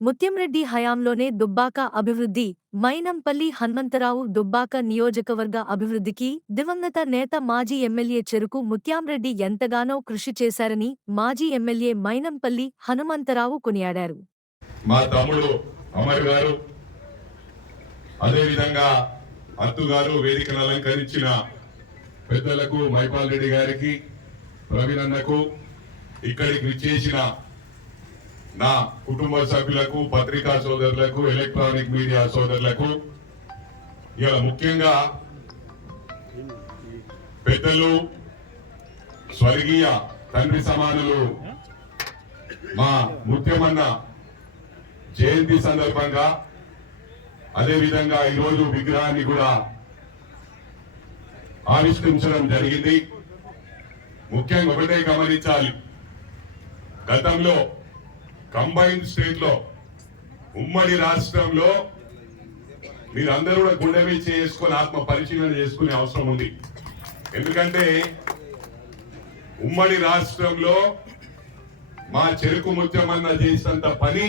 ముత్యంరెడ్డి హయాంలోనే దుబ్బాక అభివృద్ధి మైనంపల్లి హన్మంతరావు దుబ్బాక నియోజకవర్గ అభివృద్ధికి దివంగత నేత మాజీ ఎమ్మెల్యే చెరుకు ముత్యాంరెడ్డి ఎంతగానో కృషి చేశారని మాజీ ఎమ్మెల్యే మైనంపల్లి హనుమంతరావు కొనియాడారు. మా తమ్ముడు అమర్ గారు అదేవిధంగా అత్తు గారు వేదికను అలంకరించిన పెద్దలకు మైపాల్ రెడ్డి గారికి ప్రవీణ్ అన్నకు ఇక్కడికి విచ్చేసిన నా కుటుంబ సభ్యులకు పత్రికా సోదరులకు ఎలక్ట్రానిక్ మీడియా సోదరులకు ఇలా ముఖ్యంగా పెద్దలు స్వర్గీయ తండ్రి సమానులు మా ముఖ్యమన్న జయంతి సందర్భంగా అదేవిధంగా ఈరోజు విగ్రహాన్ని కూడా ఆవిష్కరించడం జరిగింది. ముఖ్యంగా ఒకటే గమనించాలి. గతంలో కంబైన్ స్టేట్లో ఉమ్మడి రాష్ట్రంలో మీరందరూ కూడా గుండె మీద చేసుకొని ఆత్మ పరిశీలన చేసుకునే అవసరం ఉంది. ఎందుకంటే ఉమ్మడి రాష్ట్రంలో మా చెరుకు ముత్యమన్న చేసినంత పని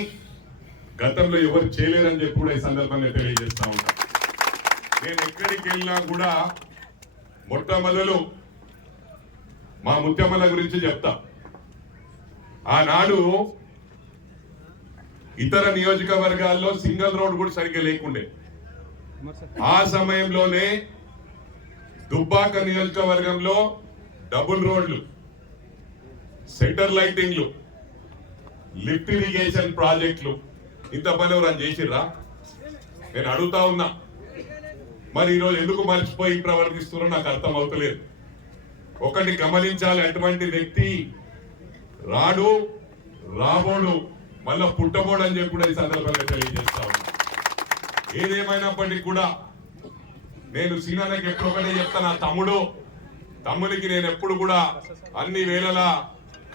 గతంలో ఎవరు చేయలేరని చెప్పి కూడా ఈ సందర్భంగా తెలియజేస్తా ఉన్నా. నేను ఎక్కడికి వెళ్ళినా కూడా మొట్టమొదలు మా ముత్యమ్మల గురించి చెప్తా. ఆనాడు ఇతర నియోజకవర్గాల్లో సింగిల్ రోడ్ కూడా సరిగ్గా లేకుండే. ఆ సమయంలోనే దుబ్బాక నియోజకవర్గంలో డబుల్ రోడ్లు సెంటర్ లైటింగ్లు లిఫ్ట్ ఇరిగేషన్ ప్రాజెక్టులు ఇంత పని ఎవరైనా చేసిర్రా? నేను అడుగుతా ఉన్నా. మరి ఈరోజు ఎందుకు మర్చిపోయి ప్రవర్తిస్తున్నారో నాకు అర్థం అవుతలేదు. ఒకటి గమనించాలి అటువంటి వ్యక్తి రాడు రాబోడు మళ్ళీ పుట్టబోడు అని చెప్పి కూడా ఈ సందర్భంగా తెలియజేస్తా ఉన్నా. ఏదేమైనప్పటికీ కూడా నేను సీనానికి ఎప్పుడు ఒకటే చెప్తా నా తమ్ముడు తమ్మునికి నేను ఎప్పుడు కూడా అన్ని వేళలా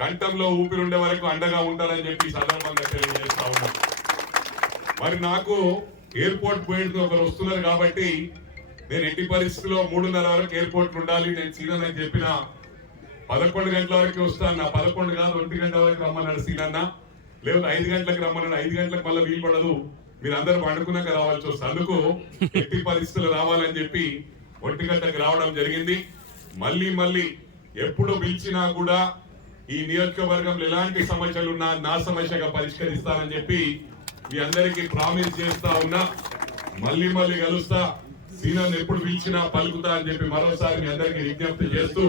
కంఠంలో ఊపిరి ఉండే వరకు అండగా ఉంటానని చెప్పి సందర్భంగా తెలియజేస్తా ఉన్నా. మరి నాకు ఎయిర్పోర్ట్ పోయింట్ ఒకరు వస్తున్నారు కాబట్టి నేను ఎట్టి పరిస్థితుల్లో మూడున్నర వరకు ఎయిర్పోర్ట్ ఉండాలి. నేను సీనన్నకి చెప్పిన పదకొండు గంటల వరకు వస్తాను. నా పదకొండు కాదు ఒంటి గంటల వరకు రమ్మన్నాడు సీనన్న లేదు ఐదు గంటలకు రమ్మన్నాడు ఐదు గంటలకు మళ్ళీ వీలు పడదు. మీరు అందరు పండుకున్నాక రావాల్సి వస్తుంది. అందుకు ఎట్టి పరిస్థితులు రావాలని చెప్పి ఒంటి గంటకు రావడం జరిగింది. మళ్ళీ మళ్ళీ ఎప్పుడు పిలిచినా కూడా ఈ నియోజకవర్గంలో ఎలాంటి సమస్యలు ఉన్నా నా సమస్యగా పరిష్కరిస్తానని చెప్పి మీ అందరికీ ప్రామిస్ చేస్తా ఉన్నా. మళ్ళీ మళ్ళీ కలుస్తా. సీనియర్ ఎప్పుడు పిలిచినా పలుకుతా అని చెప్పి మరోసారి మీ అందరికీ విజ్ఞప్తి చేస్తూ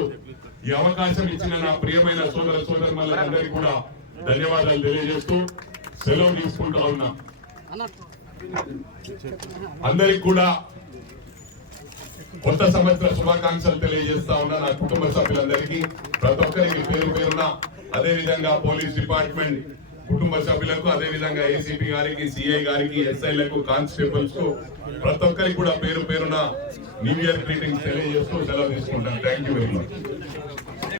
ఈ అవకాశం ఇచ్చిన నా ప్రియమైన సోదర సోదరి మళ్ళీ అందరికీ కూడా ధన్యవాదాలు తెలియజేస్తూ సెలవు తీసుకుంటా ఉన్నా. అందరికి కూడా కొత్త సంవత్సర శుభాకాంక్షలు తెలియజేస్తా ఉన్నా నా కుటుంబ సభ్యులందరికీ. ప్రతి ఒక్కరికి పేరు పేరున అదే విధంగా పోలీస్ డిపార్ట్మెంట్ కుటుంబ సభ్యులకు అదే విధంగా ఏసీపీ గారికి సిఐ గారికి ఎస్ఐలకు కానిస్టేబుల్స్కు ప్రతి ఒక్కరికి కూడా పేరు పేరున న్యూ ఇయర్ గ్రీటింగ్స్ తెలియజేస్తూ సెలవు తీసుకుంటాను. Thank you very much